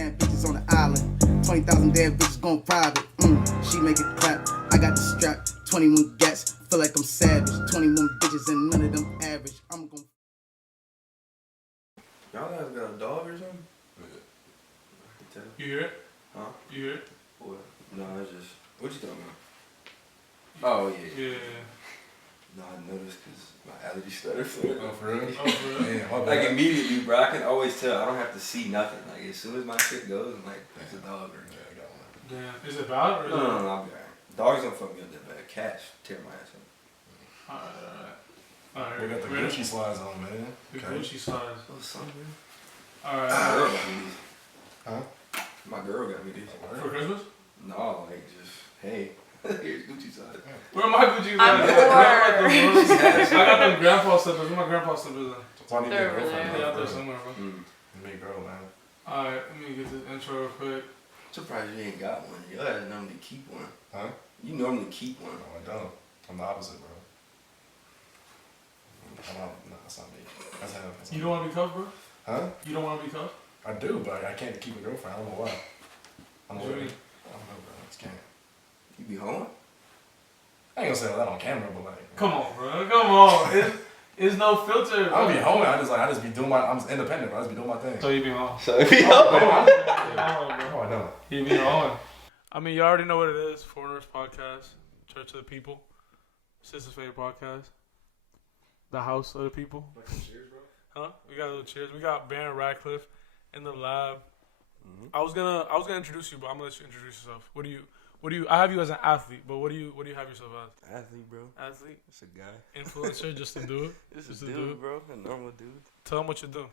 damn bitches on the island. 20,000 damn bitches going private. She make it clap. I got the strap. 21 gats. Feel like I'm savage. 21 bitches and none of them average. I'm gon' Y'all guys got a dog or something? Yeah. You hear it? Huh? You hear it? What? No, it's just... What you talking about? Oh, yeah. Yeah. No, I noticed because my allergy stutter flared. Oh, for real? Oh, for real? Yeah, like immediately, bro. I can always tell. I don't have to see nothing. Like as soon as my shit goes, I'm like, that's a dog. Or... Yeah, I got one. Damn. Is it bad or is No, I'll be alright. Dogs don't fuck me up that bad. Cats tear my ass up. Alright. We got the Gucci slides on, man. The Gucci slides. Oh, son, man. Alright. My girl got me these. Huh? My girl got me these. For Christmas? No, like just, hey, here's Gucci slides. Where are my Gucci slides? I'm I got them grandpa slippers. Where my grandpa slippers at? So I need They're to over go there. They out there somewhere, bro. Big girl, man. Alright, let me get this intro real quick. I'm surprised you ain't got one. Your ass normally keep one. Huh? You normally keep one. No, I don't. I'm the opposite, bro. No, that's not me. That's him. You don't want to be cuffed, bro? Huh? You don't want to be cuffed? I do, but I can't keep a girlfriend. I don't know why. I don't What know. you I mean? don't know, bro. I just can't. You be home? I ain't gonna say that on camera, but like. Come on, bro. Come on. It's no filter, bro. I don't be home. I just be doing my. I'm independent, bro. I just be doing my thing. So you be home. So if you home. Oh, I know. You be home. I mean, you already know what it is. Foreigners Podcast. Church of the People. Sister's favorite podcast. The House of the People. Cheers, bro. Huh? We got a little cheers. We got Baron Radcliff in the lab. I was gonna introduce you, but I'm gonna let you introduce yourself. What do you? I have you as an athlete, but what do you have yourself as? Athlete, bro. Athlete, It's a guy. influencer, just a dude. Just a dude, bro. A normal dude. Tell them what you do.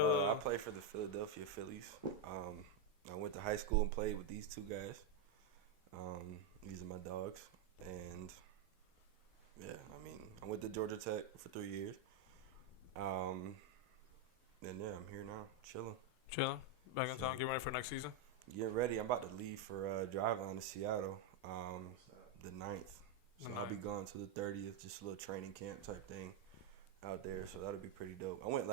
I play for the Philadelphia Phillies. I went to high school and played with these two guys. These are my dogs. And, yeah, I mean, I went to Georgia Tech for 3 years. And, yeah, I'm here now, chilling. Back in town, getting ready for next season. Get ready. I'm about to leave for drive-line to Seattle the 9th. So I'll be gone to the 30th, just a little training camp type thing out there. So that'll be pretty dope. I went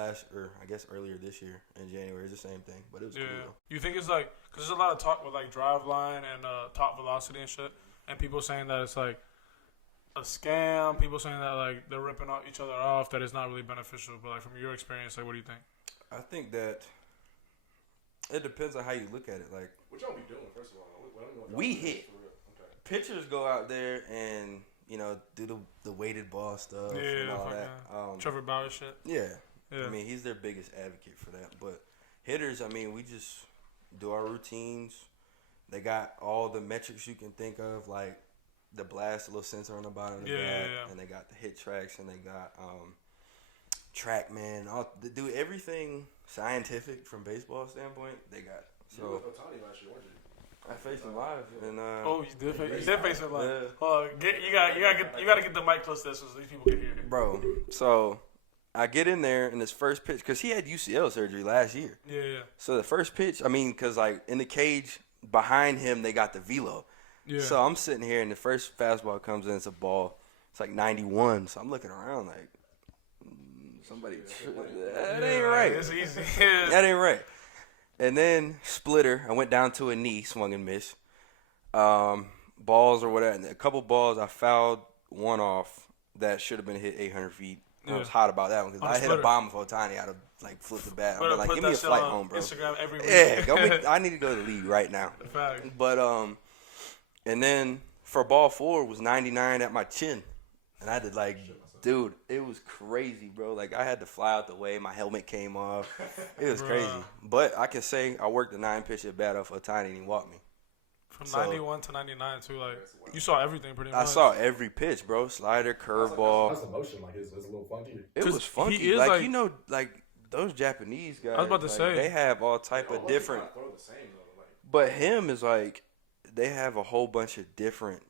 earlier this year in January. It's the same thing, but it was cool though. You think it's like, because there's a lot of talk with like drive line and top velocity and shit, and people saying that it's like a scam, people saying that like they're ripping each other off, that it's not really beneficial. But like from your experience, like what do you think? I think that it depends on how you look at it. Like, What y'all be doing, first of all? we hit. Pitchers go out there and, you know, do the weighted ball stuff and all that. Trevor Bauer shit. Yeah. Yeah. I mean, he's their biggest advocate for that. But hitters, I mean, we just do our routines. They got all the metrics you can think of, like the blast, a little sensor on the bottom of the bat, and they got the hit tracks, and they got TrackMan. They do everything scientific from baseball standpoint. They got. So You were with Ohtani last year, weren't you? I faced him live, and You did face him live. Yeah. Hold on, you gotta get the mic close to this so these people can hear it. bro. So I get in there, and his first pitch, because he had UCL surgery last year. Yeah. So the first pitch, I mean, because like in the cage behind him, they got the velo. Yeah. So I'm sitting here, and the first fastball comes in, it's a ball. It's like 91. So I'm looking around like, somebody, that ain't right. It's easy. That ain't right. And then splitter, I went down to a knee, swung and missed. Balls or whatever. And a couple balls, I fouled one off that should have been hit 800 feet. I was hot about that one because I hit a bomb for Ohtani. I'd have like flipped the bat. I'd be like, give me a flight home, bro. Instagram every week. Yeah, I need to go to the league right now. Fact. But and then for ball 4 was 99 at my chin, and I did like, dude, it was crazy, bro. Like I had to fly out the way. My helmet came off. It was crazy. But I can say I worked the 9-pitch at bat off Ohtani and he walked me. From 91 to 99 too, like you saw everything pretty much. I saw every pitch, bro. Slider, curveball. How's the motion? Like, it's a little funky. It was funky. He is like, you know, like those Japanese guys. I was about to say. They have all type of different. But him is like, they have a whole bunch of different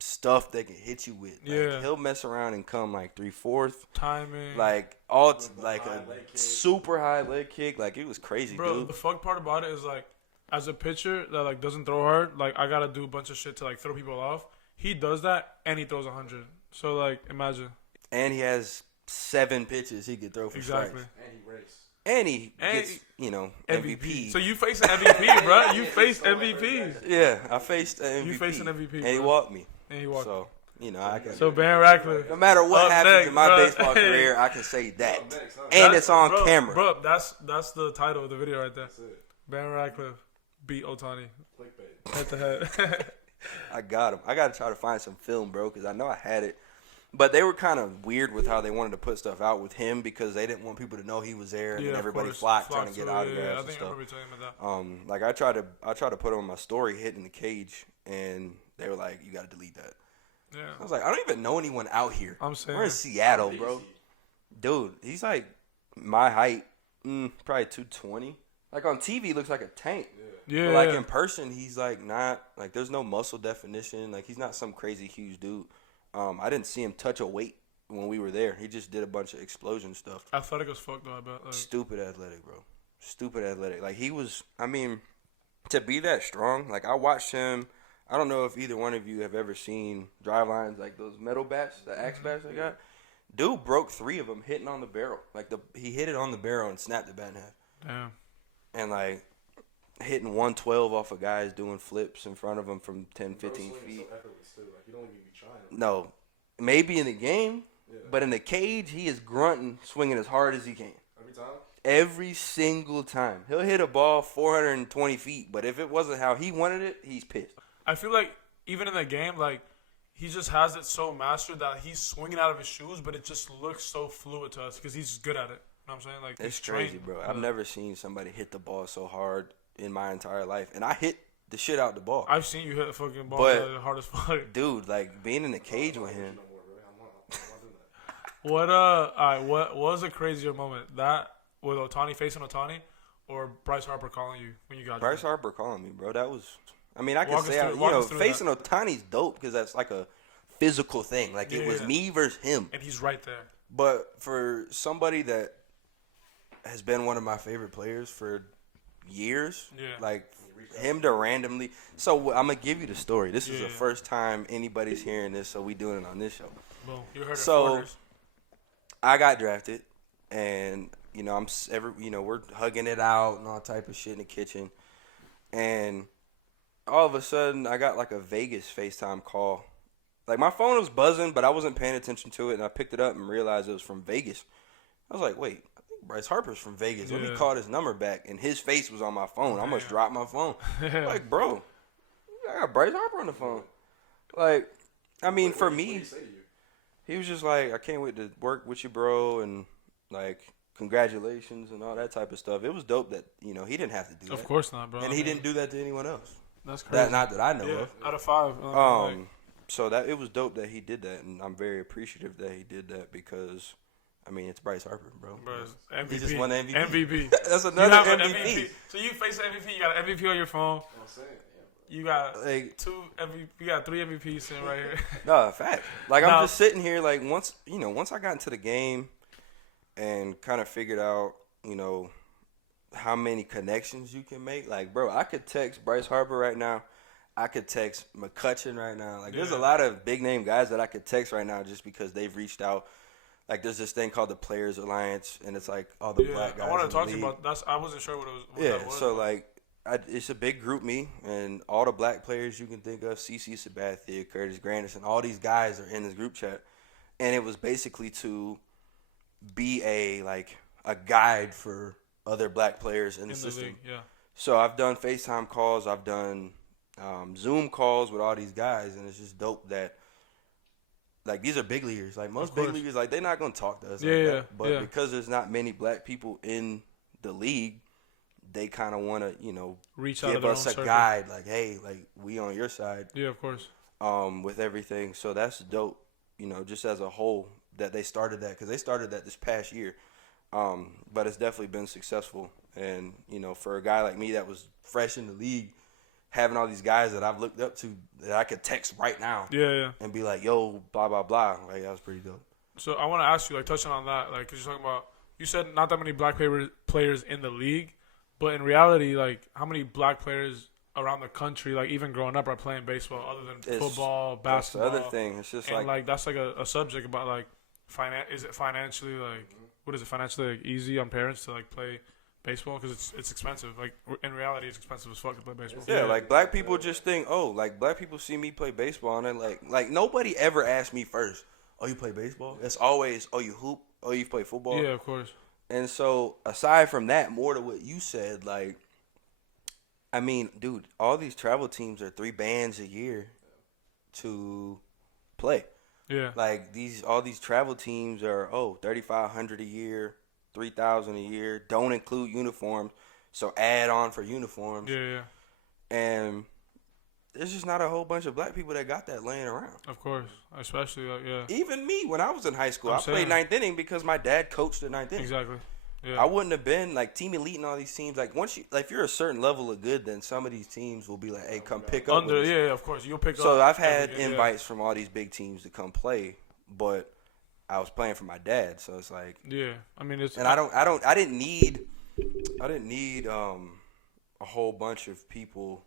stuff they can hit you with. Like, Yeah. He'll mess around and come like 3/4 timing. like all like a super high leg kick. Like it was crazy, bro, dude. the fuck part about it is like, as a pitcher that like doesn't throw hard, like I gotta do a bunch of shit to like throw people off. He does that and he throws 100. So like imagine. And he has 7 pitches he could throw for Exactly. strikes. And he raced. And he gets, MVP. So you faced an MVP, bro. You faced MVPs. Yeah, I faced an MVP. You faced an MVP, and he bro. walked me. And he walked. So, I can. So Baron Radcliff. No matter what Up happens next, in my bro. baseball career, I can say that. And That's- it's on bro, camera. Bro, that's the title of the video right there. That's it. Baron Radcliff beat Ohtani Clickbait. head to head. I got him. I got to try to find some film, bro, because I know I had it. But they were kind of weird with how they wanted to put stuff out with him because they didn't want people to know he was there, and then of everybody course. flocked trying to get to it, autographs I and think I stuff. remember you telling me about that. Like I tried to put on my story hitting the cage, and they were like, "You got to delete that." Yeah. I was like, "I don't even know anyone out here. I'm saying. We're in Seattle, bro." Dude, he's like my height, probably 220. Like on TV, he looks like a tank. Yeah. But like in person, he's like not like there's no muscle definition. Like he's not some crazy huge dude. I didn't see him touch a weight when we were there. He just did a bunch of explosion stuff. Athletic as fuck though, I bet. Like, Stupid athletic, bro. Stupid athletic. Like he was. I mean, to be that strong. Like I watched him. I don't know if either one of you have ever seen drive lines like those metal bats, the axe bats they got. Dude broke 3 of them hitting on the barrel. Like he hit it on the barrel and snapped the bat in half. damn. And like hitting 112 off of guys doing flips in front of him from 10, 15 feet. So effortless too. Like you don't even be trying. No, maybe in the game, but in the cage, he is grunting, swinging as hard as he can. Every time. Every single time. He'll hit a ball 420 feet, but if it wasn't how he wanted it, he's pissed. I feel like even in the game, like he just has it so mastered that he's swinging out of his shoes, but it just looks so fluid to us because he's just good at it. You know what I'm saying? Like It's he's crazy, trained. bro. I've never seen somebody hit the ball so hard in my entire life. And I hit the shit out the ball. I've seen you hit a fucking ball But- that is hard as fuck. Dude, like being in the cage with him. No more, bro. I'm not doing that. What was a crazier moment? That with Ohtani facing Ohtani or Bryce Harper calling you when you got Bryce Harper calling me, bro. That was. I mean, I can Walk us say, through- walk us through facing Ohtani's dope because that's like a physical thing. Like it was Yeah. me versus him. and he's right there. But for somebody that has been one of my favorite players for years, Yeah. like him to randomly. So I'm gonna give you the story. This is the Yeah. first time anybody's hearing this, so we doing it on this show. Boom. You heard it. So- Foreigners. I got drafted, and we're hugging it out and all type of shit in the kitchen, and all of a sudden I got like a Vegas FaceTime call. Like my phone was buzzing, but I wasn't paying attention to it, and I picked it up and realized it was from Vegas. I was like, wait, I think Bryce Harper's from Vegas. Let me Yeah. call this number back, and his face was on my phone. I almost Damn. dropped my phone. Like, bro, I got Bryce Harper on the phone. Like, I mean, for What did me, he say to you? he was just like, I can't wait to work with you, bro, and like, congratulations and all that type of stuff. It was dope that he didn't have to do that, Of course not, bro. and I he mean, didn't do that to anyone else. That's crazy. Not that I know yeah, of. out of 5. So that it was dope that he did that, and I'm very appreciative that he did that because, I mean, it's Bryce Harper, bro. Bro, MVP. He just won the MVP. MVP. That's You another have an MVP. MVP. So you face an MVP. You got an MVP on your phone. I'm saying, yeah, bro. You got Like, 2 MVP. You got 3 MVPs sitting right here. no, fact. Like Now- I'm just sitting here, like once I got into the game, and kind of figured out, how many connections you can make. Like, bro, I could text Bryce Harper right now. I could text McCutcheon right now. Like, there's a Yeah. lot of big name guys that I could text right now just because they've reached out. Like, there's this thing called the Players Alliance, and it's like all the Yeah, black guys. I want in to the talk to you league. about that. I wasn't sure what it was. What Yeah, that was. so like, it's a big group me, and all the black players you can think of, CC Sabathia, Curtis Granderson, all these guys are in this group chat, and it was basically to be a guide for other black players in the in the system. league, yeah. So I've done FaceTime calls, I've done Zoom calls with all these guys, and it's just dope that like these are big leaguers. Like most Of big course. leaguers, like they're not gonna talk to us. Yeah, like yeah, that. But yeah. because there's not many black people in the league, they kind of want to, Reach out of give their us own a circle. guide. Like, hey, like we on your side Yeah, of course. with everything. So that's dope. Just as a whole that they started that because they started that this past year. But it's definitely been successful. And, for a guy like me that was fresh in the league, having all these guys that I've looked up to that I could text right now Yeah, yeah. and be like, yo, blah, blah, blah. Like, that was pretty dope. So I want to ask you, like, touching on that, like, because you're talking about, you said not that many black players in the league, but in reality, like, how many black players around the country, like, even growing up, are playing baseball other than It's- football, That's the basketball? other thing. It's just And, like that's like a subject about, like, is it financially, like, what is it, financially like easy on parents to like play baseball because it's expensive. Like in reality, it's expensive as fuck to play baseball. Yeah, like black people just think, oh, like black people see me play baseball and they're like nobody ever asked me first, oh, you play baseball? It's always, oh, you hoop, oh, you play football. Yeah, of course. And so aside from that, more to what you said, like, I mean, dude, all these travel teams are 3 bands a year to play. Yeah. Like all these travel teams are $3,500 a year, $3,000 a year. Don't include uniforms, so add on for uniforms. Yeah. And there's just not a whole bunch of black people that got that laying around. Of course, especially like Even me when I was in high school, I played 9th inning because my dad coached the 9th inning. Exactly. Yeah. I wouldn't have been like Team Elite and all these teams. Like once you, like if you're a certain level of good, then some of these teams will be like, "Hey, come pick up." Under, yeah, of course, you'll pick up. So I've had invites from all these big teams to come play, but I was playing for my dad, so it's like, yeah. I mean, it's and I didn't need a whole bunch of people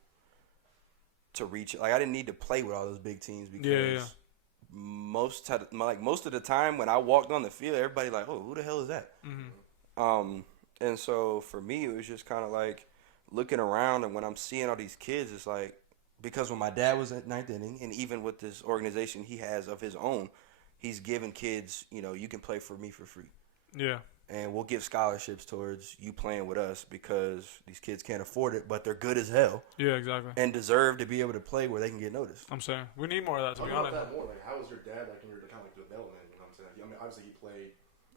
to reach. Like I didn't need to play with all those big teams because most of the time when I walked on the field, everybody like, "Oh, who the hell is that?" Mm-hmm. And so for me, it was just kind of like looking around, and when I'm seeing all these kids, it's like, because when my dad was at 9th inning, and even with this organization he has of his own, he's giving kids, you can play for me for free. Yeah. And we'll give scholarships towards you playing with us because these kids can't afford it, but they're good as hell. Yeah, exactly. And deserve to be able to play where they can get noticed. I'm saying we need more of that, to be honest. That more. Like, how was your dad like when you were kind of like development? You know what I'm saying? I mean, obviously he played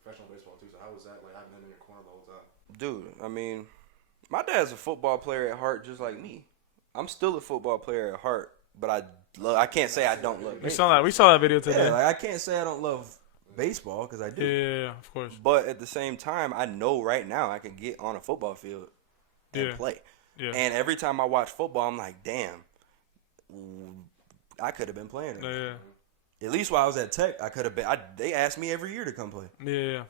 professional baseball too. So how was that like having him in your corner the whole time? Dude, I mean, my dad's a football player at heart, just like me. I'm still a football player at heart, but I can't say I don't love baseball. We saw that video today. Yeah, like I can't say I don't love baseball because I do. Yeah, of course. But at the same time, I know right now I can get on a football field and play. Yeah. And every time I watch football, I'm like, damn, I could have been playing. Yeah. At least while I was at Tech, I could have been. They asked me every year to come play. Yeah.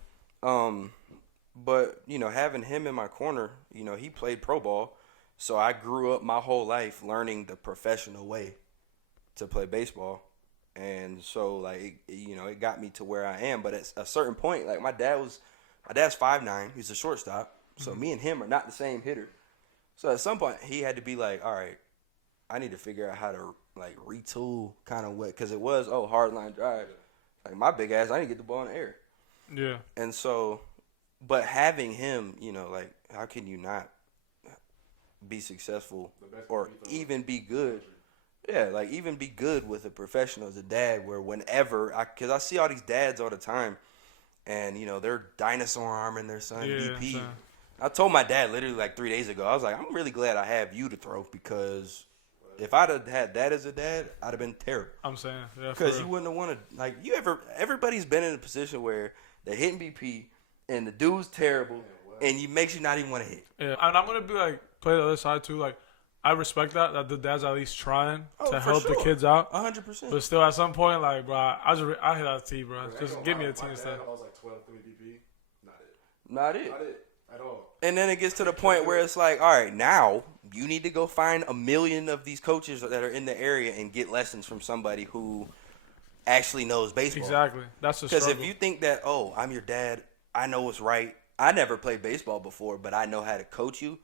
But having him in my corner, he played pro ball, so I grew up my whole life learning the professional way to play baseball. And so, like, it got me to where I am. But at a certain point, like, my dad's 5'9". He's a shortstop. So me and him are not the same hitter. So at some point, he had to be like, all right, I need to figure out how to, like, retool kind of what. Because it was, hard line drive. Like, my big ass, I need to get the ball in the air. Yeah. And so, but having him, like, how can you not be successful or even be good? Yeah, like even be good with a professional as a dad where whenever, because I see all these dads all the time and, they're dinosaur arming their son BP. I told my dad literally like 3 days ago, I was like, I'm really glad I have you to throw because if I'd have had that as a dad, I'd have been terrible. I'm saying, yeah. Because you wouldn't have wanted, like, everybody's been in a position where they're hitting BP and the dude's terrible and it makes you not even want to hit. Yeah, and I'm going to be like, play the other side too, like, I respect that the dad's at least trying to help the kids out. 100%. But still, at some point, like, bro, I hit that T, bro. Just give me a T instead. I was like 12, 3 BP. Not it. Not it at all. And then it gets to the point where it's like, all right, now you need to go find 1 million of these coaches that are in the area and get lessons from somebody who actually knows baseball. Exactly. That's the struggle. Because if you think that, I'm your dad, I know what's right. I never played baseball before, but I know how to coach you.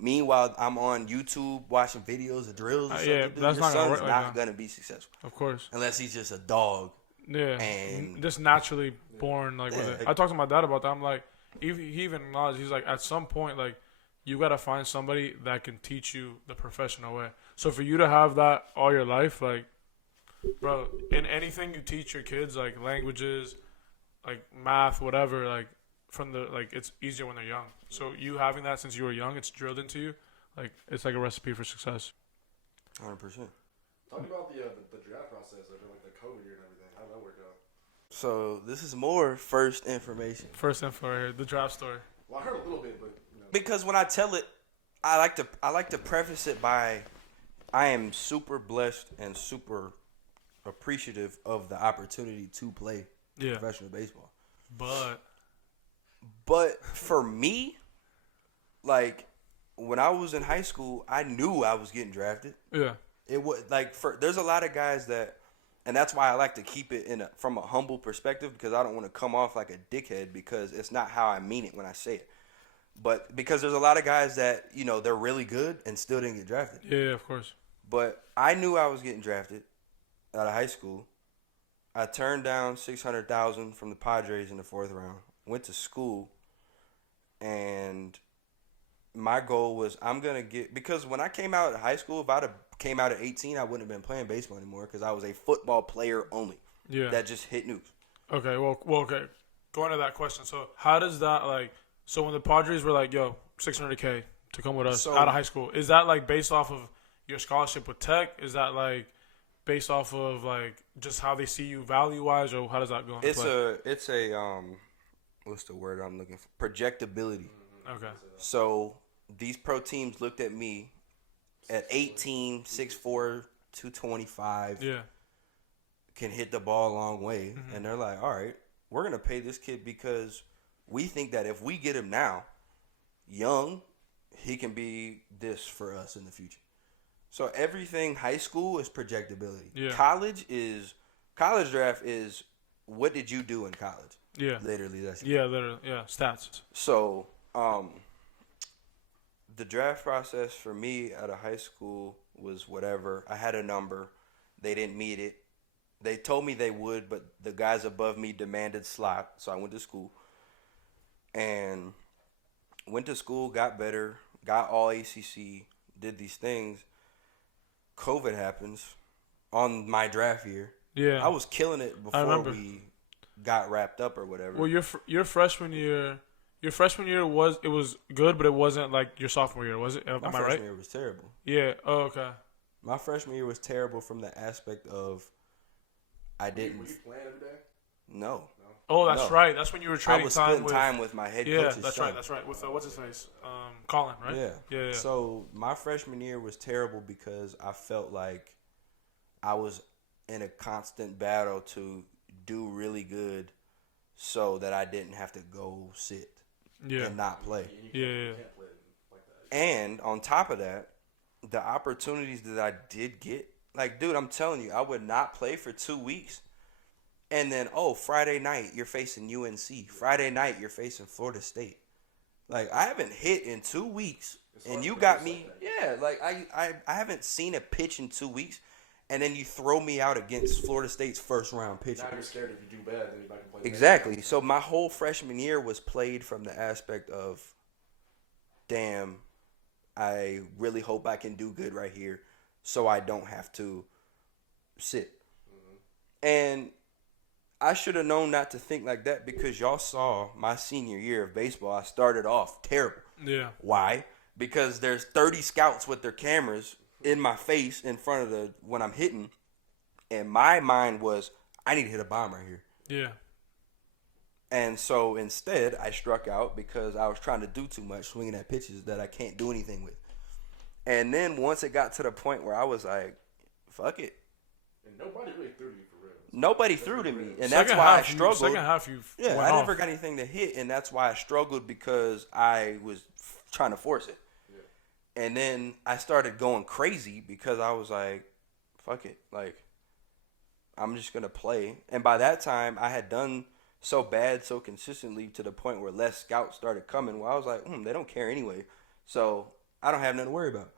Meanwhile, I'm on YouTube watching videos of drills. And yeah, that's your son's not gonna be successful. Of course. Unless he's just a dog. Yeah. And just naturally born like with it. I talked to my dad about that. I'm like, he even acknowledged, he's like, at some point, like, you gotta find somebody that can teach you the professional way. So for you to have that all your life, like, bro, in anything you teach your kids, like languages, like math, whatever, like, it's easier when they're young. So you having that since you were young, it's drilled into you. Like, it's like a recipe for success. 100%. Talk about the draft process, like the COVID year and everything. How did that work out? So this is more first information. First info right here, the draft story. Well, I heard a little bit, but because when I tell it, I like to preface it by, I am super blessed and super appreciative of the opportunity to play professional baseball. But for me, like, when I was in high school, I knew I was getting drafted. Yeah. It was like, there's a lot of guys that, And that's why I like to keep it from a humble perspective, because I don't want to come off like a dickhead, because it's not how I mean it when I say it. But because there's a lot of guys that, you know, they're really good and still didn't get drafted. Yeah, of course. But I knew I was getting drafted out of high school. I turned down $600,000 from the Padres in the 4th round. Went to school, and my goal was because when I came out of high school, if I'd have came out at 18, I wouldn't have been playing baseball anymore, because I was a football player only. Yeah. That just hit news. Okay, well, okay. Going to that question. So, how does that, like, so when the Padres were like, yo, $600K to come with us out of high school, is that, like, based off of your scholarship with Tech? Is that, like, based off of, like, just how they see you value-wise, or how does that go into play? It's a what's the word I'm looking for? Projectability. Okay. So these pro teams looked at me at 18, 6'4", 225. Yeah. Can hit the ball a long way. Mm-hmm. And they're like, all right, we're going to pay this kid because we think that if we get him now, young, he can be this for us in the future. So everything high school is projectability. Yeah. College draft is what did you do in college? Yeah. Literally, that's it. Yeah, literally. Yeah, stats. So, the draft process for me out of high school was whatever. I had a number. They didn't meet it. They told me they would, but the guys above me demanded slot, so I went to school. And went to school, got better, got all ACC, did these things. COVID happens on my draft year. Yeah. I was killing it before we got wrapped up or whatever. Well, your freshman year was good, but it wasn't like your sophomore year, was it? Am I right? My freshman year was terrible. Yeah. Oh, okay. My freshman year was terrible from the aspect of I didn't. Were you playing every day? No. Oh, that's right. That's when you were trading I was time spending time with my head coach's Yeah, that's son. right. That's right. With what's his face, Colin, right? Yeah. Yeah. So my freshman year was terrible because I felt like I was in a constant battle to do really good, so that I didn't have to go sit and not play. Yeah. You can't play like that. And on top of that, the opportunities that I did get, like, dude, I'm telling you, I would not play for 2 weeks. And then, Friday night, you're facing UNC. Friday night, you're facing Florida State. Like, I haven't hit in 2 weeks. And you got me. Yeah, like, I haven't seen a pitch in 2 weeks. And then you throw me out against Florida State's first-round pitcher. Now you're scared if you do bad, then you're not going to play. Exactly. So my whole freshman year was played from the aspect of, damn, I really hope I can do good right here so I don't have to sit. Mm-hmm. And I should have known not to think like that, because y'all saw my senior year of baseball, I started off terrible. Yeah. Why? Because there's 30 scouts with their cameras in my face in front of when I'm hitting, and my mind was, I need to hit a bomb right here. Yeah. And so instead, I struck out because I was trying to do too much, swinging at pitches that I can't do anything with. And then once it got to the point where I was like, fuck it. And nobody really threw to you for real. Nobody threw to me. And that's why I struggled. Second half, you went I off. never got anything to hit, and that's why I struggled, because I was trying to force it. Yeah. And then I started going crazy because I was like, fuck it. Like, I'm just going to play. And by that time, I had done so bad so consistently to the point where less scouts started coming, where I was like, they don't care anyway. So I don't have nothing to worry about.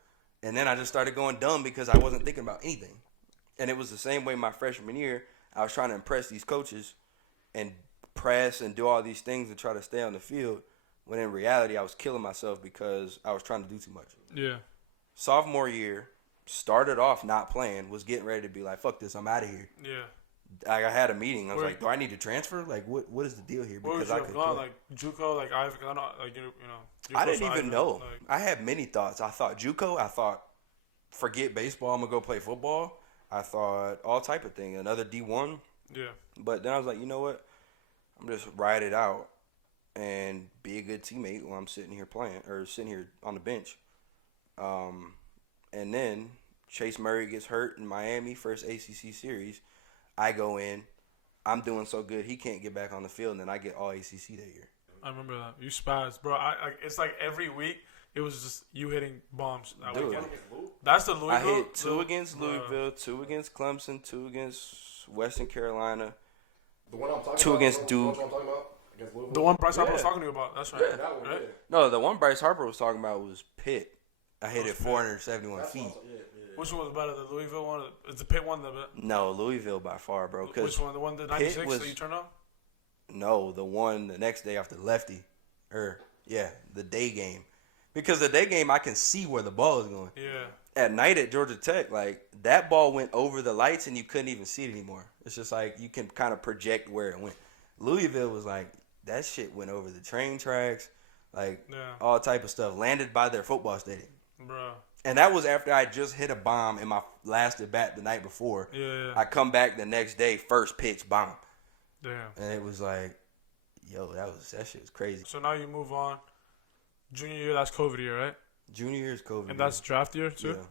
And then I just started going dumb because I wasn't thinking about anything. And it was the same way my freshman year. I was trying to impress these coaches and press and do all these things to try to stay on the field, when in reality I was killing myself because I was trying to do too much. Yeah. Sophomore year, started off not playing, was getting ready to be like, fuck this, I'm out of here. Yeah. I had a meeting. I was like, do I need to transfer? Like, what is the deal here? Because I could play. Like JUCO, like Ivy, like you know. I didn't even know. I had many thoughts. I thought JUCO. I thought, forget baseball, I'm gonna go play football. I thought all type of thing. Another D1. Yeah. But then I was like, you know what? I'm just ride it out and be a good teammate while I'm sitting here playing or sitting here on the bench. And then Chase Murray gets hurt in Miami, first ACC series. I go in. I'm doing so good, he can't get back on the field, and then I get all ACC that year. I remember that. You spazzed, bro. It's like every week it was just you hitting bombs. Dude. That's the Louisville. I hit 2 against Louisville, 2 against Clemson, 2 against Western Carolina. The one I'm talking Two about. against The one Duke. I'm talking about against Louisville. The one Bryce Harper was Yeah. talking to you about. That's right. Yeah. That one, Right? yeah. No, the one Bryce Harper was talking about was Pitt. I hit it Pitt. 471 That's feet. what I'm saying, yeah. Which one was better, the Louisville one? Is the Pitt one the No, Louisville by far, bro. which one? The one the 96 was- that you turned on? No, the one the next day after lefty. The day game. Because the day game, I can see where the ball is going. Yeah. At night at Georgia Tech, like, that ball went over the lights and you couldn't even see it anymore. It's just like you can kind of project where it went. Louisville was like, that shit went over the train tracks, like, all type of stuff. Landed by their football stadium. Bro. And that was after I just hit a bomb in my last at bat the night before. Yeah. I come back the next day, first pitch, bomb. Damn. And it was like, yo, that shit was crazy. So now you move on. Junior year, that's COVID year, right? Junior year is COVID. And that's draft year too? Yeah.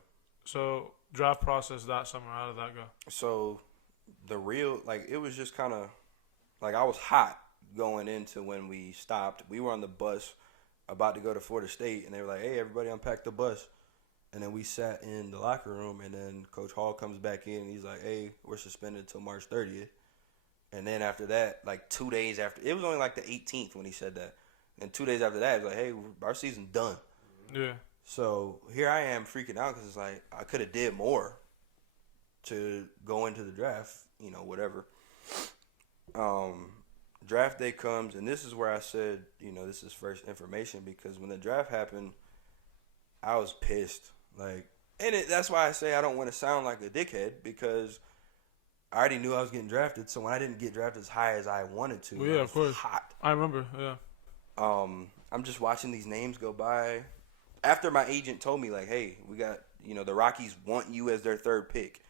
So draft process that summer, how did that go? So the real, like, it was just kind of, like, I was hot going into when we stopped. We were on the bus about to go to Florida State, and they were like, hey, everybody unpack the bus. And then we sat in the locker room, and then Coach Hall comes back in, and he's like, hey, we're suspended until March 30th. And then after that, like 2 days after, it was only like the 18th when he said that. And 2 days after that, it was like, hey, our season's done. Yeah. So here I am freaking out because it's like I could have did more to go into the draft, whatever. Draft day comes, and this is where I said, this is first information, because when the draft happened, I was pissed. Like, and that's why I say I don't want to sound like a dickhead, because I already knew I was getting drafted. So when I didn't get drafted as high as I wanted to, Well, yeah, I was of course. hot. I remember, yeah. I'm just watching these names go by. After my agent told me, like, hey, we got, the Rockies want you as their third pick.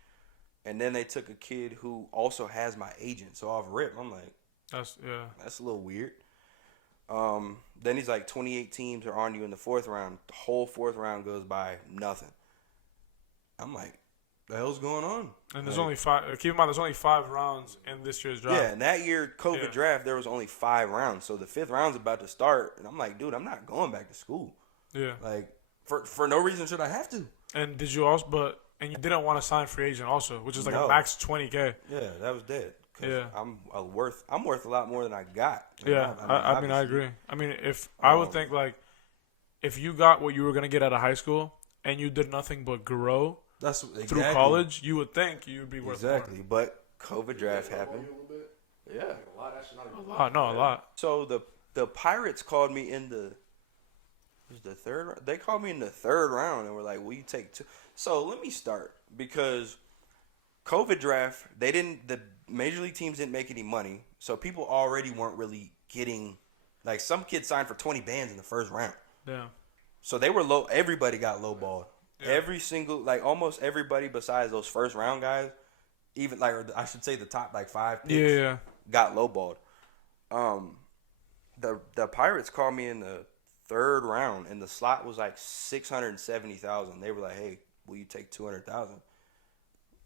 And then they took a kid who also has my agent. So off rip, I'm like, that's a little weird. Then he's like, 28 teams are on you in the fourth round. The whole fourth round goes by, nothing. I'm like, the hell's going on? And there's only 5. Keep in mind, there's only 5 rounds in this year's draft. Yeah, and that year COVID draft, there was only 5 rounds. So the 5th round's about to start, and I'm like, dude, I'm not going back to school. Yeah. Like, for no reason should I have to. And did you also? And you didn't want to sign free agent also, which is like a max $20K. Yeah, that was dead. Yeah. I'm worth a lot more than I got. Yeah, I mean, I agree. I mean, I would think, like, if you got what you were gonna get out of high school and you did nothing but grow. That's exactly. Through college, you would think you would be worth more. Exactly, but COVID draft happened. Yeah, A lot. So the Pirates called me in the third. They called me in the 3rd round and were like, "Will you take 2?" So let me start, because COVID draft, the major league teams didn't make any money, so people already weren't really getting, like, some kids signed for 20 bands in the 1st round. Yeah. So they were low. Everybody got lowballed. Yeah. Every single, like, almost everybody besides those 1st round guys, even, like, or I should say the top, like, 5 picks, got lowballed. The Pirates called me in the 3rd round, and the slot was like $670,000. They were like, "Hey, will you take $200,000?"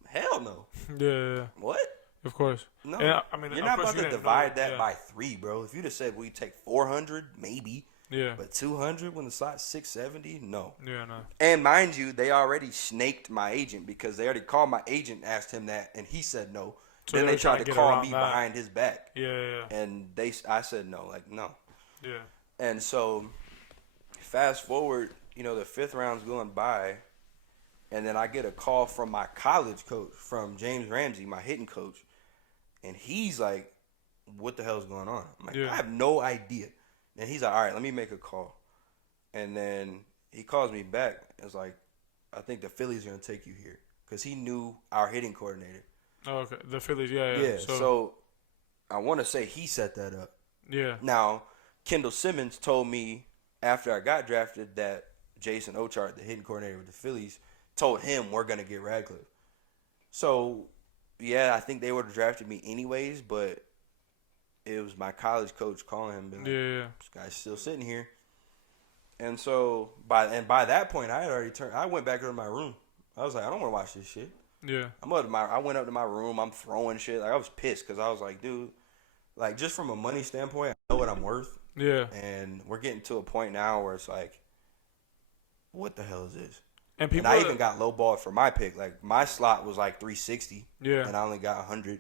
Hell no. Yeah. What? Of course. No. And I mean, you're not about to divide that by 3, bro. If you'd have said, "Will you take 400?" Maybe. Yeah. But 200 when the slot's 670? No. Yeah, no. And mind you, they already snaked my agent, because they already called my agent, asked him that, and he said no. So then they tried to call me behind his back. Yeah. And I said no, like, no. Yeah. And so, fast forward, the 5th round's going by, and then I get a call from my college coach, from James Ramsey, my hitting coach, and he's like, "What the hell's going on?" I'm like, I have no idea. And he's like, "All right, let me make a call." And then he calls me back. It's like, "I think the Phillies are going to take you here," because he knew our hitting coordinator. Oh, okay. The Phillies, yeah. Yeah, so I want to say he set that up. Yeah. Now, Kendall Simmons told me after I got drafted that Jason Ochart, the hitting coordinator with the Phillies, told him we're going to get Radcliff. So, yeah, I think they would have drafted me anyways, but it was my college coach calling him. Like, this guy's still sitting here. And so, by that point, I had already I went back into my room. I was like, I don't want to watch this shit. Yeah. I went up to my room. I'm throwing shit. Like, I was pissed because I was like, dude, like, just from a money standpoint, I know what I'm worth. Yeah. And we're getting to a point now where it's like, what the hell is this? And I even got lowballed for my pick. Like, my slot was like 360. Yeah. And I only got 100.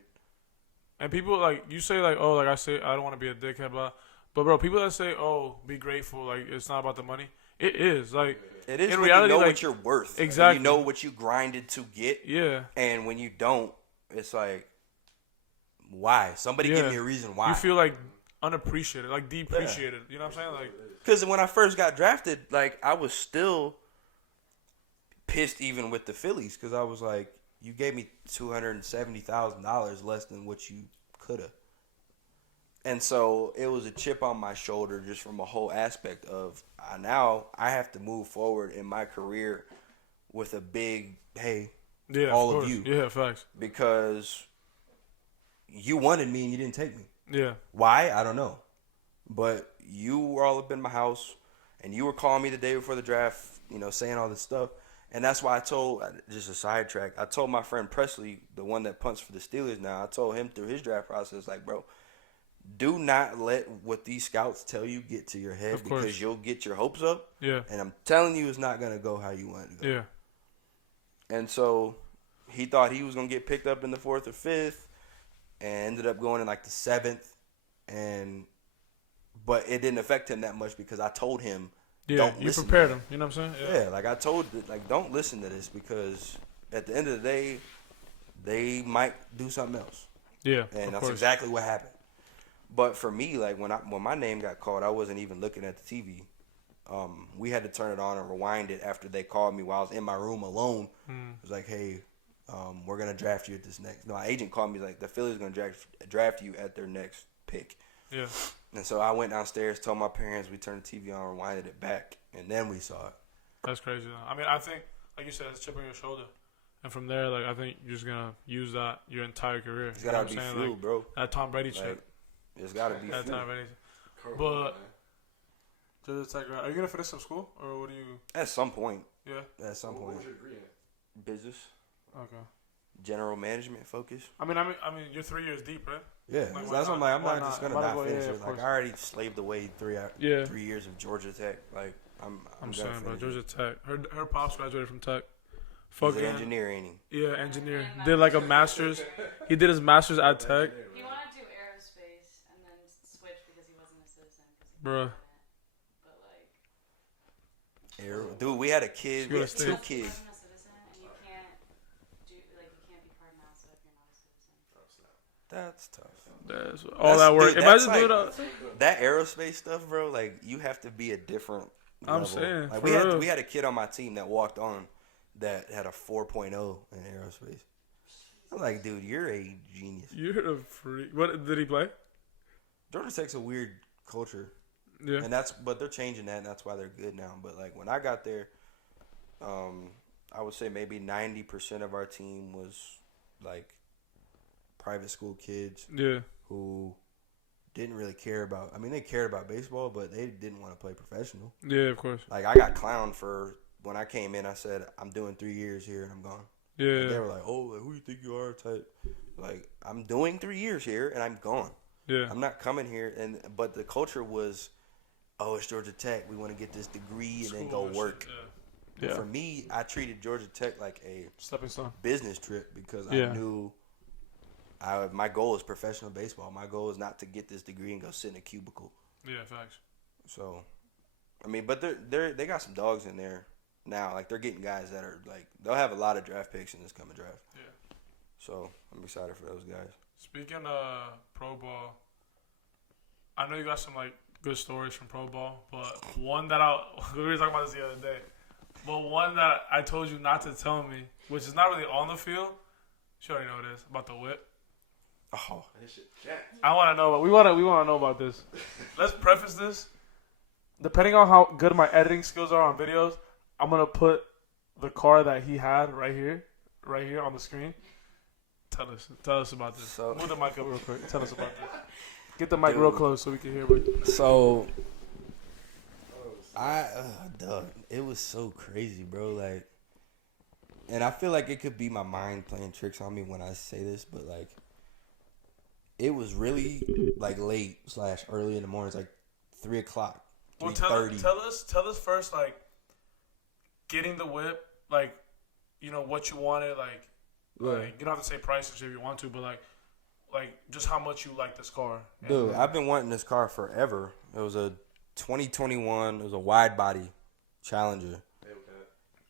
And people like you say like, oh, like I say I don't want to be a dickhead, but bro, people that say, oh, be grateful, like it's not about the money. It is like It is in when reality, you know like, what you're worth. Exactly. You know what you grinded to get. Yeah. And when you don't, it's like, why? Somebody give me a reason why. You feel like unappreciated, like depreciated. You know what I'm saying? Like, because when I first got drafted, like I was still pissed even with the Phillies because I was like, you gave me $270,000 less than what you could have. And so it was a chip on my shoulder just from a whole aspect of now I have to move forward in my career with a big, hey, all of you. Yeah, facts. Because you wanted me and you didn't take me. Yeah. Why? I don't know. But you were all up in my house and you were calling me the day before the draft, saying all this stuff. And that's why I told, just a sidetrack, I told my friend Presley, the one that punts for the Steelers now, I told him through his draft process, like, bro, do not let what these scouts tell you get to your head because you'll get your hopes up. Yeah. And I'm telling you it's not going to go how you want it to go. Yeah. And so he thought he was going to get picked up in the 4th or 5th and ended up going in like the 7th. But it didn't affect him that much because I told him, don't you listen prepared to him. You know what I'm saying? Yeah, like I told, like don't listen to this because at the end of the day, they might do something else. Yeah, and that's exactly what happened. But for me, like when my name got called, I wasn't even looking at the TV. We had to turn it on and rewind it after they called me while I was in my room alone. It was like, hey, we're gonna draft you at this next. No, my agent called me like the Phillies gonna draft you at their next pick. Yeah. And so I went downstairs, told my parents, we turned the TV on, rewinded it back, and then we saw it. That's crazy. I mean, I think, like you said, it's a chip on your shoulder. And from there, like I think you're just going to use that your entire career. It's got to be fuel, like, bro. That Tom Brady chip. It's got to be fuel. Tom Brady. But, are you going to finish some school? Or what do you... At some point. Yeah? At some point. What was your degree in? Business. Okay. General management focus. I mean, you're 3 years deep, right? Yeah, Like, that's what I'm like. I'm not just gonna not finish it. Yeah, like I already slaved away 3 years of Georgia Tech. Like I'm saying, bro, finish Georgia it. Tech. Her pops graduated from Tech. He's an engineer, ain't he? Yeah, engineer. Did like a master's. He did his master's at Tech. He wanted to do aerospace and then switch because he wasn't a citizen. Bruh. But like, Dude, we had a kid. We had 2 kids. He wasn't a citizen, and you can't be part NASA if you're not a citizen. That's tough. That's all that work. Dude, Imagine like, doing that aerospace stuff, bro. Like you have to be a different level. I'm saying, like for we had a kid on my team that walked on that had a 4.0 in aerospace. I'm like, dude, you're a genius. You're a freak. What did he play? Georgia Tech's a weird culture. Yeah. And but they're changing that, and that's why they're good now. But like when I got there, I would say maybe 90% of our team was like private school kids. Yeah. Who didn't really care about. I mean, they cared about baseball, but they didn't want to play professional. Yeah, of course. Like I got clowned for when I came in. I said I'm doing 3 years here and I'm gone. Yeah. And they were like, "Oh, like, who do you think you are?" Type. Like I'm doing 3 years here and I'm gone. Yeah. I'm not coming here. But the culture was, oh, it's Georgia Tech. We want to get this degree and then go work. Yeah. For me, I treated Georgia Tech like a stepping stone business trip because I knew my goal is professional baseball. My goal is not to get this degree and go sit in a cubicle. Yeah, facts. So, I mean, but they got some dogs in there now. Like they're getting guys that are like they'll have a lot of draft picks in this coming draft. Yeah. So I'm excited for those guys. Speaking of pro ball, I know you got some like good stories from pro ball, but one that we were talking about this the other day. But one that I told you not to tell me, which is not really on the field. You already know what it is about the whip. Oh, I want to know. We want to know about this. Let's preface this. Depending on how good my editing skills are on videos, I'm gonna put the car that he had right here on the screen. Tell us about this. So, move the mic up real quick. Tell us about this. Get the mic real close so we can hear what. So, it was so crazy, bro. Like, and I feel like it could be my mind playing tricks on me when I say this, but like, it was really like late / early in the morning. It's like 3 o'clock. Well, tell us first, like, getting the whip, like, you know, what you wanted, like you don't have to say price if you want to, but like just how much you like this car. Dude, I've been wanting this car forever. It was a 2021. It was a wide body Challenger.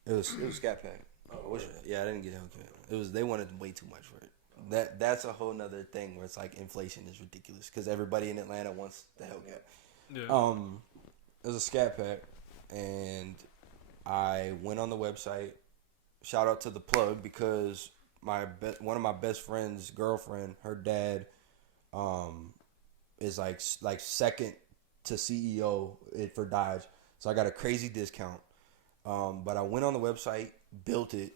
It was Scat Pack. Yeah, I didn't get Hellcat. They wanted way too much for it. That's a whole nother thing where it's like inflation is ridiculous because everybody in Atlanta wants the Hellcat. Yeah. It was a Scat Pack, and I went on the website. Shout out to the plug because one of my best friend's girlfriend, her dad, is like second to CEO for Dodge, so I got a crazy discount. But I went on the website, built it,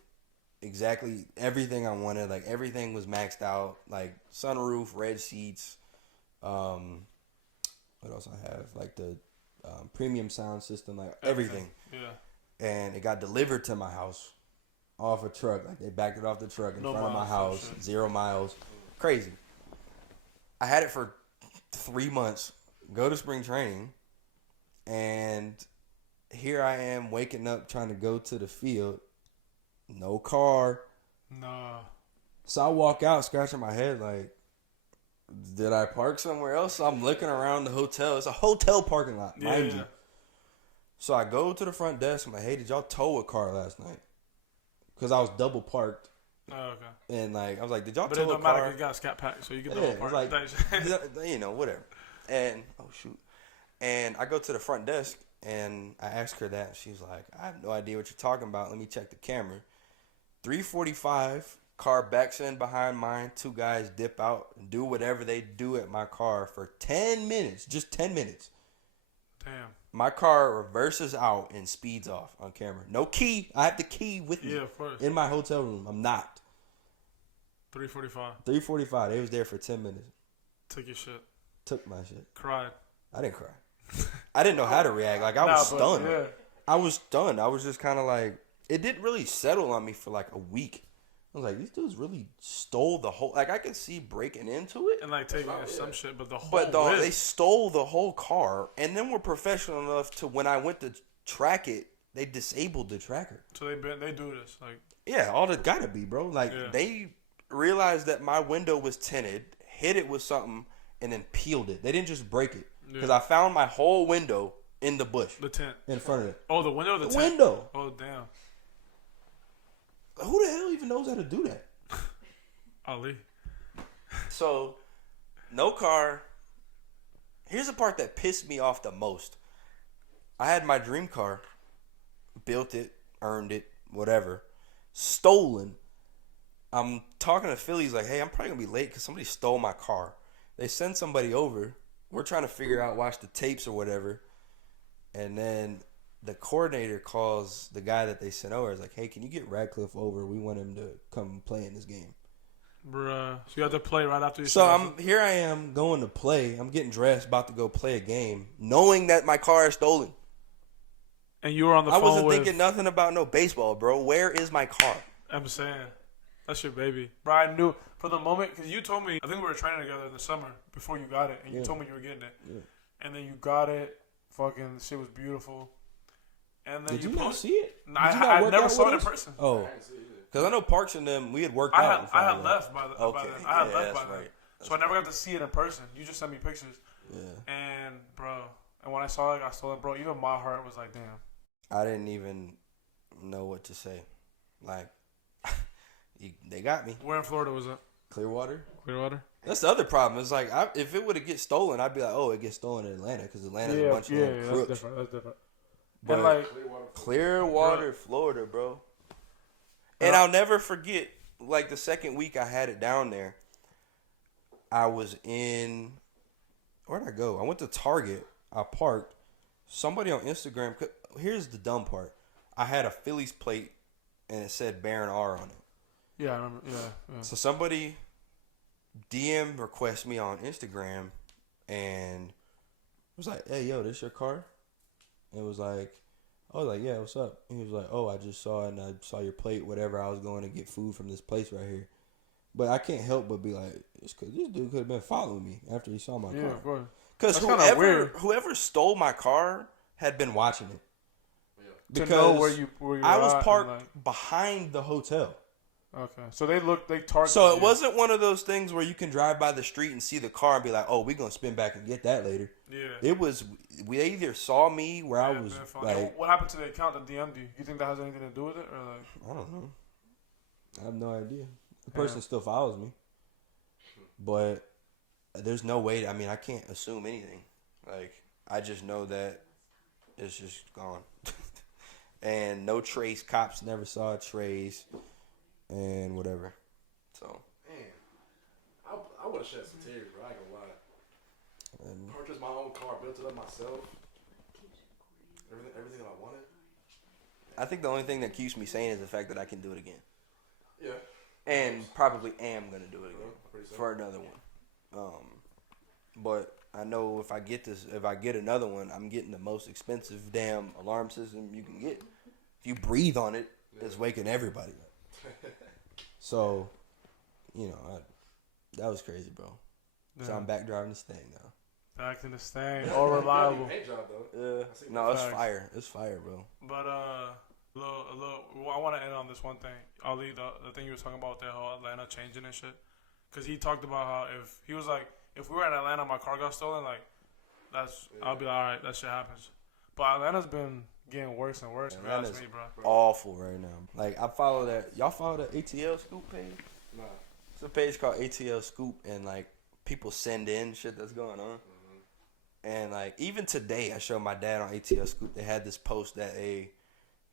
exactly everything I wanted. Like everything was maxed out, like sunroof, red seats. What else I have? Like the premium sound system, like everything. Yeah. And it got delivered to my house off a truck. Like they backed it off the truck in front of my house. 0 miles. Crazy. I had it for 3 months. Go to spring training, and here I am waking up trying to go to the field. No car. Nah. So I walk out scratching my head like, did I park somewhere else? So I'm looking around the hotel. It's a hotel parking lot, mind you. So I go to the front desk. I'm like, hey, did y'all tow a car last night? Because I was double parked. Oh, okay. And like I was like, did y'all but tow a car? But it don't matter because you got a Scat Pack, so you can double park. Like, you know, whatever. And, oh, shoot. And I go to the front desk, and I ask her that. She's like, I have no idea what you're talking about. Let me check the camera. 3:45, car backs in behind mine. 2 guys dip out and do whatever they do at my car for 10 minutes. Just 10 minutes. Damn. My car reverses out and speeds off on camera. No key. I have the key with me. Yeah, of course. In my hotel room. I'm not. 3:45. 3:45. They was there for 10 minutes. Took your shit. Took my shit. Cried. I didn't cry. I didn't know how to react. Like, I was stunned. Yeah. I was stunned. I was just kind of like, it didn't really settle on me for like a week. I was like, these dudes really stole the whole, like, I could see breaking into it. And like taking some shit, but the whole they stole the whole car, and then were professional enough to, when I went to track it, they disabled the tracker. So they do this. Like, yeah, all that gotta be, bro. Like, they realized that my window was tinted, hit it with something, and then peeled it. They didn't just break it. Because I found my whole window in the bush. The tent. In front of it. Oh, the window or the tent? Window. Oh, damn. Who the hell even knows how to do that? Ali. So, no car. Here's the part that pissed me off the most. I had my dream car. Built it. Earned it. Whatever. Stolen. I'm talking to Phillies like, hey, I'm probably going to be late because somebody stole my car. They send somebody over. We're trying to figure out, watch the tapes or whatever. And then the coordinator calls the guy that they sent over. Is like, hey, can you get Radcliff over? We want him to come play in this game. Bruh. So you have to play right after you So here I am going to play. I'm getting dressed, about to go play a game, knowing that my car is stolen. And you were on the phone I wasn't thinking nothing about no baseball, bro. Where is my car? I'm saying. That's your baby. Bro, I knew for the moment, because you told me, I think we were training together in the summer before you got it, and you told me you were getting it. Yeah. And then you got it. Fucking shit was beautiful. And then Did you not see it? I never saw it in person. Oh. Because I know Parks and them, we had worked out. I had left by then. I had left by then. Right. So I never got to see it in person. You just sent me pictures. Yeah. And, bro, and when I saw it, I stole it, bro. Even my heart was like, damn. I didn't even know what to say. Like, they got me. Where in Florida was it? Clearwater. That's the other problem. It's like, if it would have get stolen, I'd be like, oh, it gets stolen in Atlanta because Atlanta's a bunch of crooks. That's different. But and like Clearwater, Florida, bro. And I'll never forget, like, the second week I had it down there, I was in, where'd I go? I went to Target. I parked. Somebody on Instagram, here's the dumb part. I had a Phillies plate, and it said Baron R on it. Yeah, I remember. Yeah. So somebody DM request me on Instagram and was like, hey, yo, this your car? And it was like, I was like, yeah, what's up? And he was like, oh, I just saw it and I saw your plate, whatever. I was going to get food from this place right here. But I can't help but be like, it's because this dude could have been following me after he saw my car. Yeah, of course. Because whoever stole my car had been watching it. Because to know where you I was parked behind the hotel. Okay, so they target. So it you. wasn't one of those things where you can drive by the street and see the car and be like, "Oh, we're gonna spin back and get that later." Yeah. It was they either saw me where I was like, what happened to the account that DM'd you? You think that has anything to do with it, or like? I don't know. I have no idea. The person still follows me, but there's no way. I mean, I can't assume anything. Like, I just know that it's just gone, and no trace. Cops never saw a trace, and whatever. So, man, I would have shed some tears, bro. I ain't gonna lie. Purchased my own car, built it up myself. Everything that I wanted. I think the only thing that keeps me sane is the fact that I can do it again. Yeah. And probably am gonna do it again for another one. But I know if I get another one, I'm getting the most expensive damn alarm system you can get. If you breathe on it, it's waking everybody up. So, that was crazy, bro. So I'm back driving this thing now. Back in the stand, all reliable. Paint job though. No, it's fire. It's fire, bro. But I want to end on this one thing. Ali, the thing you was talking about with that whole Atlanta changing and shit, because he talked about how if we were in Atlanta, my car got stolen, like I'll be like, all right, that shit happens. But Atlanta's been getting worse and worse. Atlanta's me, bro. Awful right now. Like, I follow that. Y'all follow the ATL Scoop page? Nah. It's a page called ATL Scoop, and like people send in shit that's going on. And like even today, I showed my dad on ATL Scoop. They had this post that a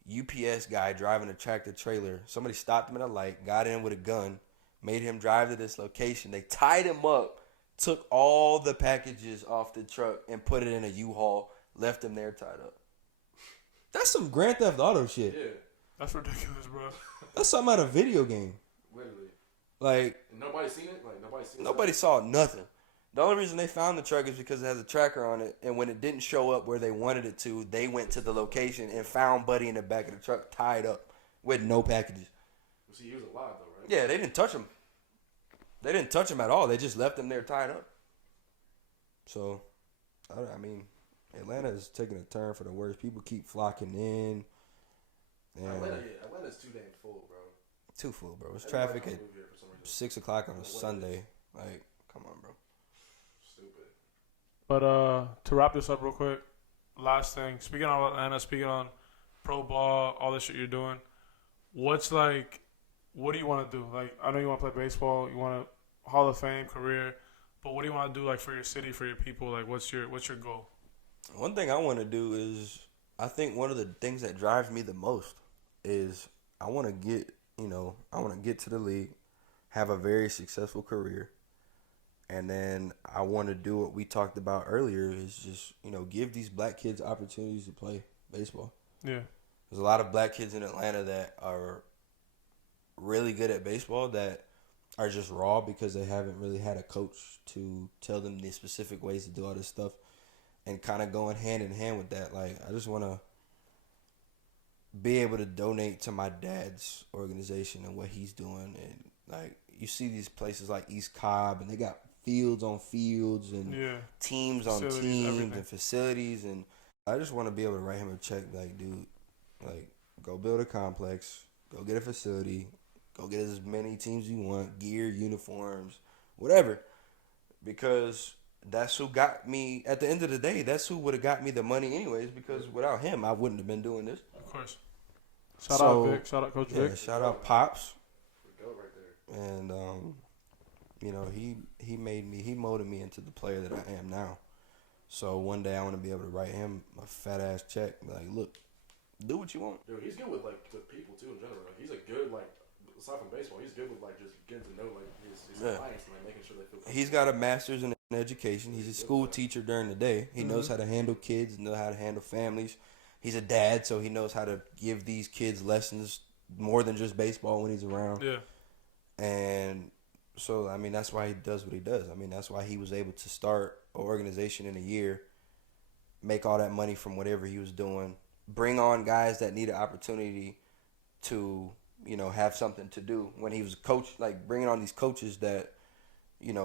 UPS guy driving a tractor trailer. Somebody stopped him at a light, got in with a gun, made him drive to this location. They tied him up, took all the packages off the truck, and put it in a U-Haul. Left him there tied up. That's some Grand Theft Auto shit. Yeah. That's ridiculous, bro. That's something out of a video game. Literally. Like, and nobody seen it? Like, nobody saw nothing. The only reason they found the truck is because it has a tracker on it, and when it didn't show up where they wanted it to, they went to the location and found Buddy in the back of the truck tied up with no packages. See, he was alive though, right? Yeah, they didn't touch him. They didn't touch him at all. They just left him there tied up. So, I mean, Atlanta is taking a turn for the worse. People keep flocking in. Atlanta's too damn full, bro. Too full, bro. It's traffic at 6 o'clock on a Sunday. Like, come on, bro. Stupid. But to wrap this up real quick, last thing. Speaking on Atlanta, speaking on pro ball, all this shit you're doing, what do you want to do? Like, I know you want to play baseball, you want a Hall of Fame career, but what do you want to do, like, for your city, for your people? Like, what's your goal? One thing I want to do is, I think one of the things that drives me the most is I want to get to the league, have a very successful career, and then I want to do what we talked about earlier is just, give these black kids opportunities to play baseball. Yeah. There's a lot of black kids in Atlanta that are really good at baseball that are just raw because they haven't really had a coach to tell them the specific ways to do all this stuff, and kind of going hand in hand with that. Like, I just want to be able to donate to my dad's organization and what he's doing. And like, you see these places like East Cobb, and they got fields on fields and teams on teams, everything. And facilities. And I just want to be able to write him a check. Like, dude, like, go build a complex, go get a facility, go get as many teams you want, gear, uniforms, whatever. Because that's who got me, at the end of the day, that's who would have got me the money anyways, because without him, I wouldn't have been doing this. Of course. Shout out Vic. Shout out Coach Vic. Shout out Pops. Go right there. And, he molded me into the player that I am now. So one day I want to be able to write him a fat ass check. Like, look, do what you want. Dude, he's good with like the people too in general. Like, he's a good aside from baseball, he's good with like just getting to know like his clients and like making sure they feel. He's got a master's in education. He's a school teacher during the day. He knows how to handle kids, know how to handle families. He's a dad, so he knows how to give these kids lessons more than just baseball when he's around. Yeah. And so, I mean, that's why he does what he does. I mean, that's why he was able to start an organization in a year, make all that money from whatever he was doing, bring on guys that need an opportunity to, have something to do. When he was a coach, like bringing on these coaches that,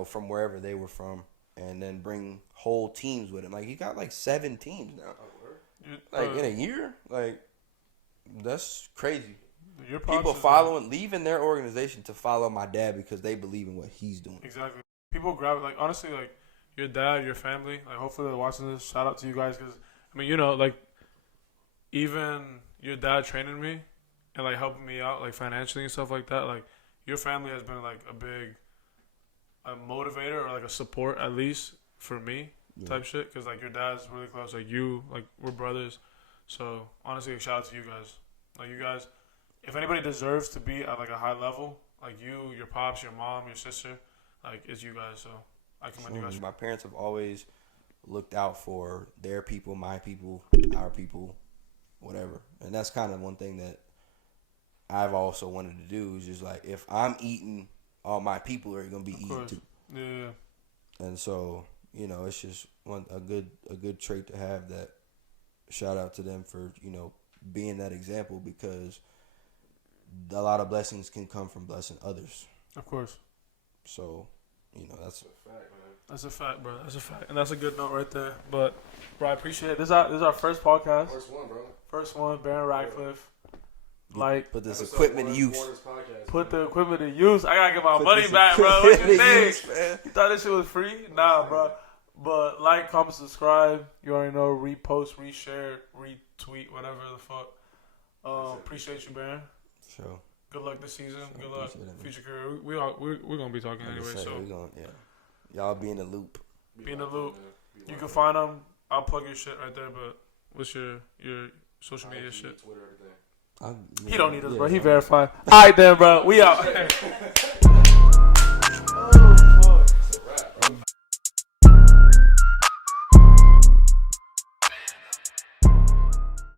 from wherever they were from, and then bring whole teams with him. Like, he got like 7 teams now. Like, in a year? Like, that's crazy. Your pops people is leaving their organization to follow my dad because they believe in what he's doing. exactly. People grab like honestly like your dad, your family. Like hopefully they're watching this. Shout out to you guys because I mean like even your dad training me and like helping me out like financially and stuff like that. Like your family has been like a motivator or like a support at least for me type shit. Because like your dad's really close. Like you, like we're brothers. So honestly, like, shout out to you guys. Like you guys, if anybody deserves to be at like a high level, like you, your pops, your mom, your sister, like it's you guys. So I commend you guys. My parents have always looked out for their people, my people, our people, whatever. And that's kind of one thing that I've also wanted to do is just like if I'm eating, all my people are gonna be eating too. Yeah. And so it's just a good trait to have. That shout out to them for being that example because a lot of blessings can come from blessing others. Of course. So that's a fact, man. That's a fact, bro. That's a fact, and that's a good note right there. But, bro, I appreciate it. This is our first podcast. First one, bro. First one, Baron Radcliff. Like, put this Episode equipment one, to use. Warner's podcast, put man. the equipment to use. I gotta get my Put money this back, bro. What you equipment to think? use, man. You thought this shit was free? Nah, bro. But like, comment, subscribe. You already know. Repost, reshare, retweet, whatever the fuck. Appreciate you, Baron. Sure. Good luck this season. Good luck, Appreciate it, man. future career. We're gonna be talking anyway. So y'all be in the loop. be in the loop. You can find them. I'll plug your shit right there. But what's your social media shit? Twitter, everything. He don't need us, bro. He verified. All right, then, bro. We out.